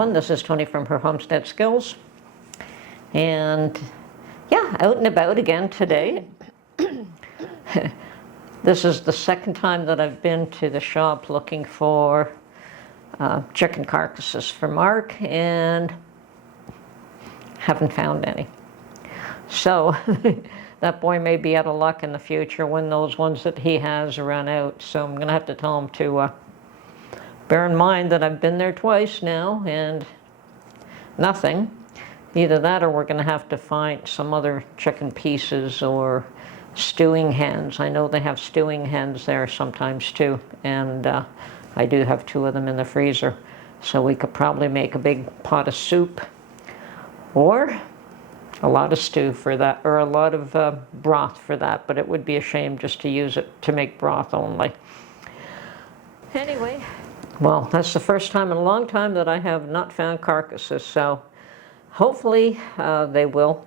everyone. This is Tony from her Homestead Skills. And yeah, out and about again today. This is the second time that I've been to the shop looking for chicken carcasses for Mark, and haven't found any. So that boy may be out of luck in the future when those ones that he has run out. So I'm going to have to tell him to bear in mind that I've been there twice now and nothing. Either that or we're going to have to find some other chicken pieces or stewing hens. I know they have stewing hens there sometimes too, and I do have 2 of them in the freezer. So we could probably make a big pot of soup or a lot of stew for that, or a lot of broth for that, but it would be a shame just to use it to make broth only. Anyway, well, that's the first time in a long time that I have not found carcasses, so hopefully they will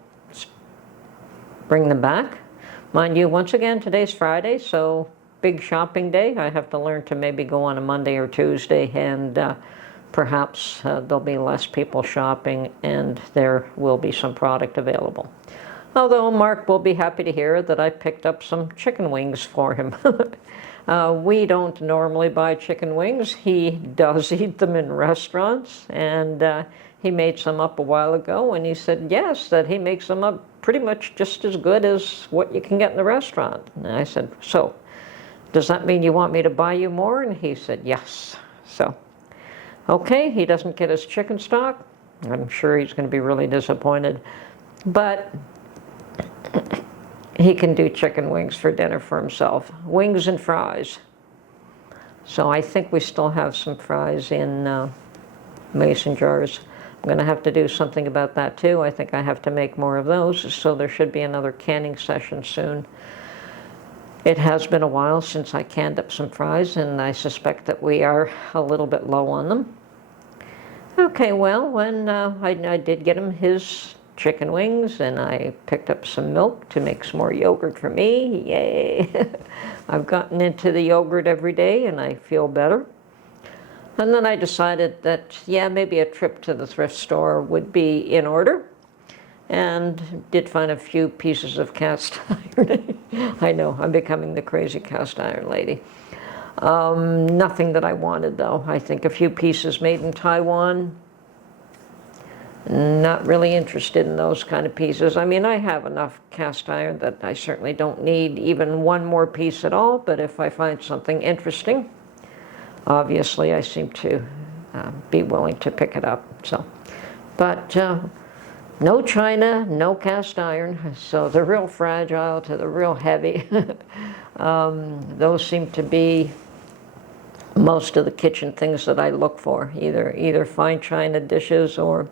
bring them back. Mind you, once again, today's Friday, so big shopping day. I have to learn to maybe go on a Monday or Tuesday, and perhaps there'll be less people shopping and there will be some product available. Although Mark will be happy to hear that I picked up some chicken wings for him. We don't normally buy chicken wings. He does eat them in restaurants, and he made some up a while ago, and he said yes, that he makes them up pretty much just as good as what you can get in the restaurant. And I said, so does that mean you want me to buy you more? And he said yes. So okay, he doesn't get his chicken stock. I'm sure he's going to be really disappointed. But he can do chicken wings for dinner for himself. Wings and fries. So I think we still have some fries in mason jars. I'm going to have to do something about that too. I think I have to make more of those, so there should be another canning session soon. It has been a while since I canned up some fries, and I suspect that we are a little bit low on them. Okay, well, when I did get him his chicken wings, and I picked up some milk to make some more yogurt for me. Yay! I've gotten into the yogurt every day, and I feel better. And then I decided that, yeah, maybe a trip to the thrift store would be in order. And did find a few pieces of cast iron. I know, I'm becoming the crazy cast iron lady. Nothing that I wanted, though. I think a few pieces made in Taiwan. Not really interested in those kind of pieces. I mean, I have enough cast iron that I certainly don't need even one more piece at all, but if I find something interesting, obviously I seem to be willing to pick it up. So, but no china, no cast iron, so the real fragile to the real heavy. Those seem to be most of the kitchen things that I look for, either fine china dishes or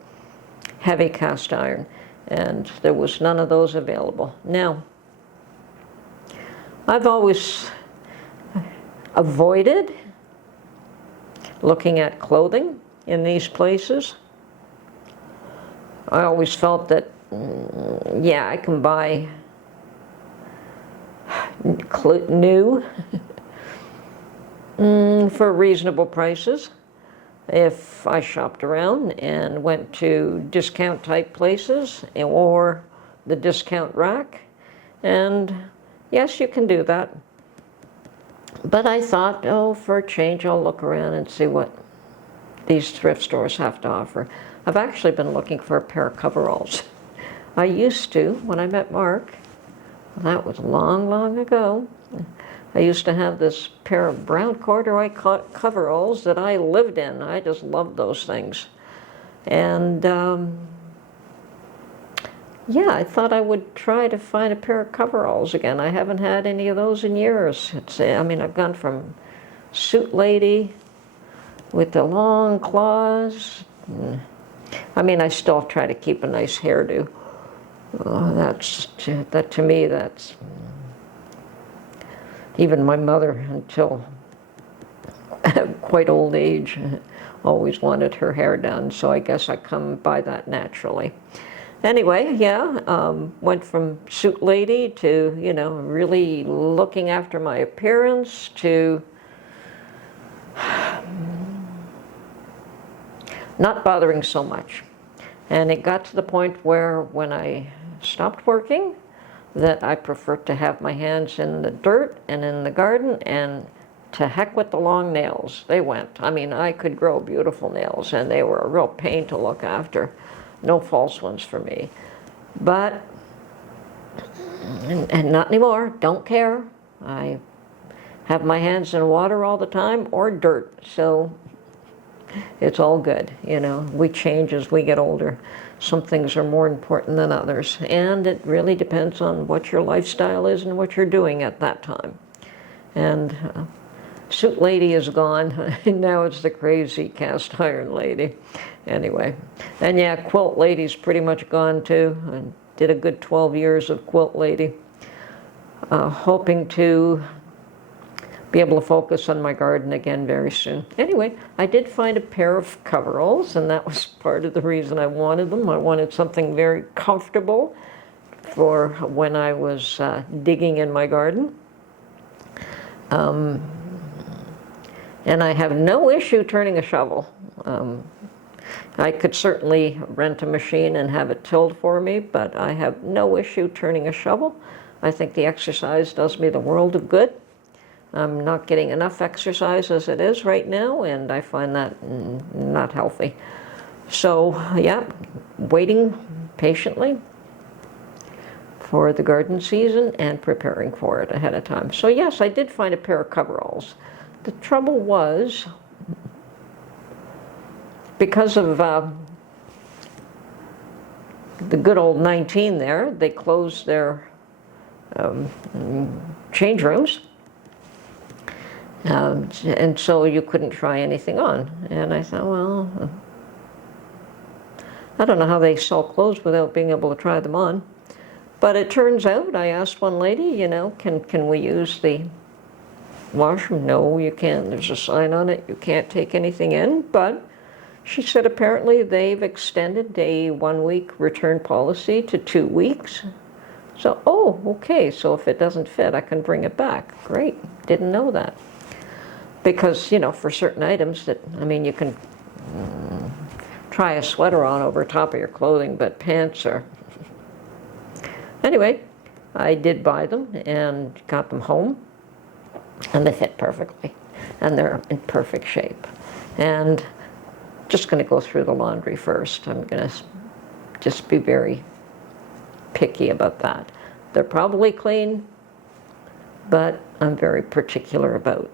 heavy cast iron, and there was none of those available. Now, I've always avoided looking at clothing in these places. I always felt that, yeah, I can buy new for reasonable prices if I shopped around and went to discount type places or the discount rack. And yes, you can do that. But I thought, oh, for a change, I'll look around and see what these thrift stores have to offer. I've actually been looking for a pair of coveralls. I used to, when I met Mark, that was long, long ago, I used to have this pair of brown corduroy coveralls that I lived in. I just loved those things. And yeah, I thought I would try to find a pair of coveralls again. I haven't had any of those in years. I mean, I've gone from suit lady with the long claws. I mean, I still try to keep a nice hairdo. That to me, that's even my mother, until quite old age, always wanted her hair done. So I guess I come by that naturally. Anyway, yeah, went from suit lady to, you know, really looking after my appearance to not bothering so much. And it got to the point where when I stopped working, that I preferred to have my hands in the dirt and in the garden, and to heck with the long nails. They went. I mean, I could grow beautiful nails, and they were a real pain to look after. No false ones for me. But, and not anymore, don't care. I have my hands in water all the time, or dirt, so it's all good, you know. We change as we get older. Some things are more important than others, and it really depends on what your lifestyle is and what you're doing at that time. And suit lady is gone. Now it's the crazy cast iron lady. Anyway, and yeah, quilt lady's pretty much gone too. I did a good 12 years of quilt lady. Hoping to be able to focus on my garden again very soon. Anyway, I did find a pair of coveralls, and that was part of the reason I wanted them. I wanted something very comfortable for when I was digging in my garden. And I have no issue turning a shovel. I could certainly rent a machine and have it tilled for me, but I have no issue turning a shovel. I think the exercise does me the world of good. I'm not getting enough exercise as it is right now, and I find that not healthy. So, yeah, waiting patiently for the garden season and preparing for it ahead of time. So yes, I did find a pair of coveralls. The trouble was, because of the good old 19 there, they closed their change rooms. And so you couldn't try anything on. And I thought, well, I don't know how they sell clothes without being able to try them on. But it turns out, I asked one lady, you know, can we use the washroom? No, you can't. There's a sign on it. You can't take anything in. But she said apparently they've extended a 1-week return policy to 2 weeks. So, oh, okay, so if it doesn't fit, I can bring it back. Great, didn't know that. Because, you know, for certain items that, I mean, you can try a sweater on over top of your clothing, but pants are... Anyway, I did buy them and got them home, and they fit perfectly, and they're in perfect shape. And just going to go through the laundry first. I'm going to just be very picky about that. They're probably clean, but I'm very particular about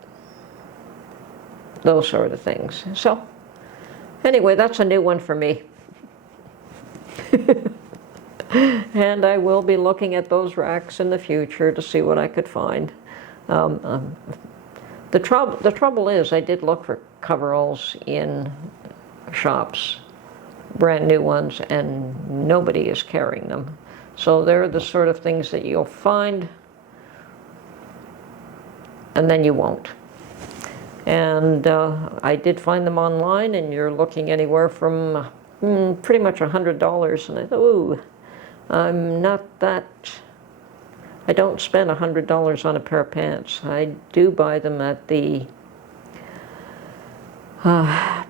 those sort of things. So, anyway, that's a new one for me. And I will be looking at those racks in the future to see what I could find. The trouble is, I did look for coveralls in shops, brand new ones, and nobody is carrying them. So they're the sort of things that you'll find, and then you won't. And I did find them online, and you're looking anywhere from pretty much $100. And I thought, ooh, I'm not that, I don't spend $100 on a pair of pants. I do buy them at the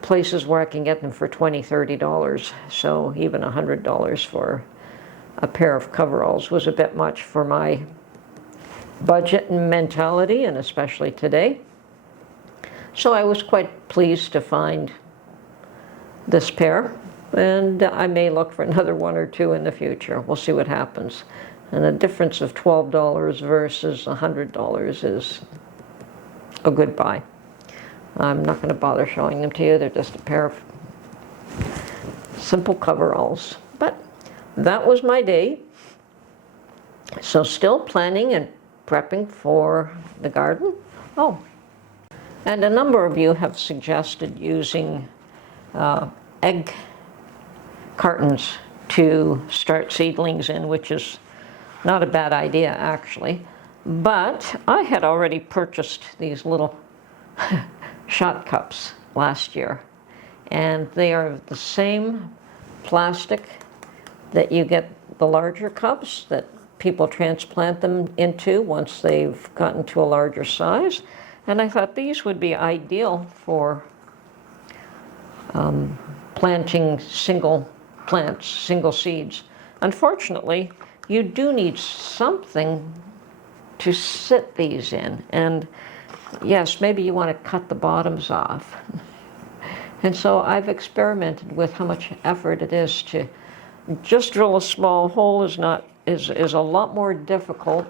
places where I can get them for $20, $30. So even $100 for a pair of coveralls was a bit much for my budget and mentality, and especially today. So I was quite pleased to find this pair, and I may look for another one or two in the future. We'll see what happens. And the difference of $12 versus $100 is a good buy. I'm not going to bother showing them to you. They're just a pair of simple coveralls. But that was my day. So still planning and prepping for the garden. Oh, and a number of you have suggested using egg cartons to start seedlings in, which is not a bad idea, actually. But I had already purchased these little shot cups last year, and they are the same plastic that you get the larger cups that people transplant them into once they've gotten to a larger size. And I thought these would be ideal for planting single plants, single seeds. Unfortunately, you do need something to sit these in. And yes, maybe you want to cut the bottoms off. And so I've experimented with how much effort it is to just drill a small hole is a lot more difficult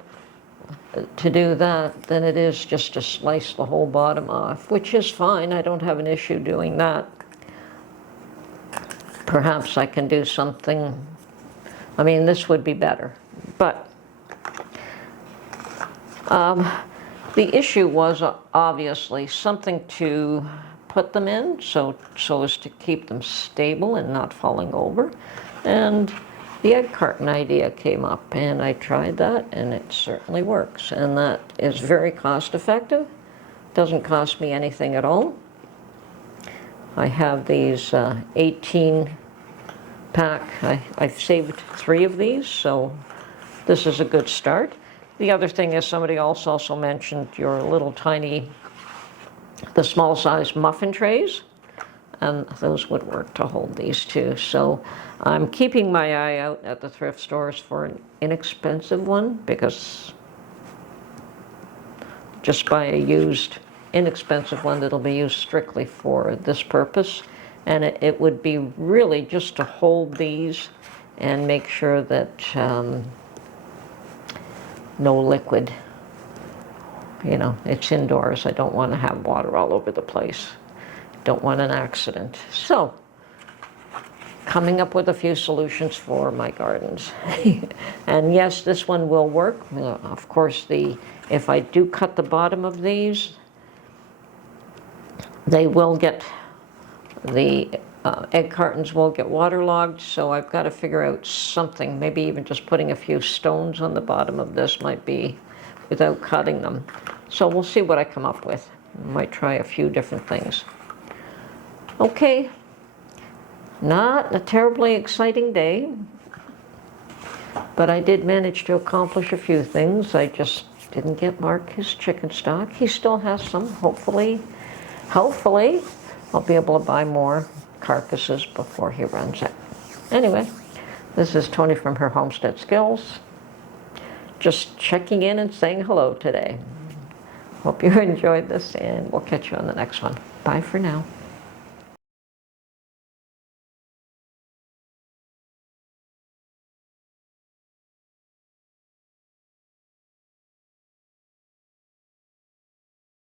to do that than it is just to slice the whole bottom off, which is fine. I don't have an issue doing that. Perhaps I can do something, I mean, this would be better. But the issue was obviously something to put them in so as to keep them stable and not falling over. And the egg carton idea came up, and I tried that, and it certainly works. And that is very cost effective. Doesn't cost me anything at all. I have these 18 pack. I've saved 3 of these, so this is a good start. The other thing is somebody else also mentioned your little tiny, the small size muffin trays, and those would work to hold these too. So I'm keeping my eye out at the thrift stores for an inexpensive one, because just buy a used inexpensive one that'll be used strictly for this purpose. And it would be really just to hold these and make sure that no liquid, you know, it's indoors. I don't want to have water all over the place. Don't want an accident. So, coming up with a few solutions for my gardens. And yes, this one will work. Of course, if I do cut the bottom of these, they will get, the egg cartons will get waterlogged, so I've got to figure out something. Maybe even just putting a few stones on the bottom of this might be without cutting them. So we'll see what I come up with. Might try a few different things. Okay, not a terribly exciting day, but I did manage to accomplish a few things. I just didn't get Mark his chicken stock. He still has some, hopefully I'll be able to buy more carcasses before he runs out. Anyway, this is Tony from her Homestead Skills. Just checking in and saying hello today. Hope you enjoyed this, and we'll catch you on the next one. Bye for now.